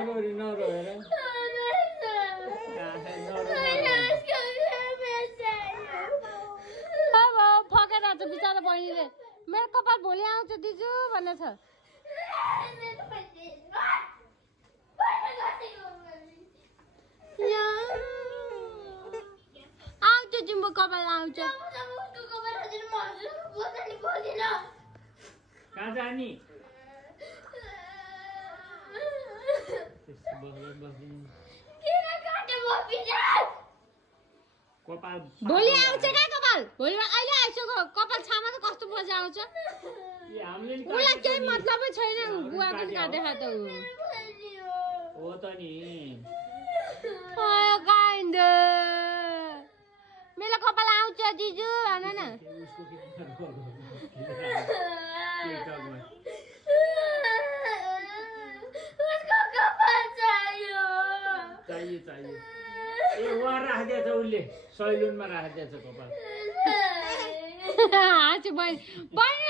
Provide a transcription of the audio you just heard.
नरो हेर अब फकेर आएको छ बिचरा बहिनीले मेरो कपाल भोलि आउँछ दिजु भनेछ आउँछ जिम्बो कपाल आउँछ कहाँ जाने कपाल भोलि आउँछ क्या कपाल भोलि अहिले आइसक्यो कपाल छामा त कस्तो मजा आउँछ उसलाई केही मतलबै छैन बुवा पनि काटेको त हो त नि काइन्ड मेरो कपाल आउँछ दिजु भन न चाहियो ए वहाँ राखिदिएछ उसले सैलुनमा राखिदिएछ कपाल हाँसु बहिनी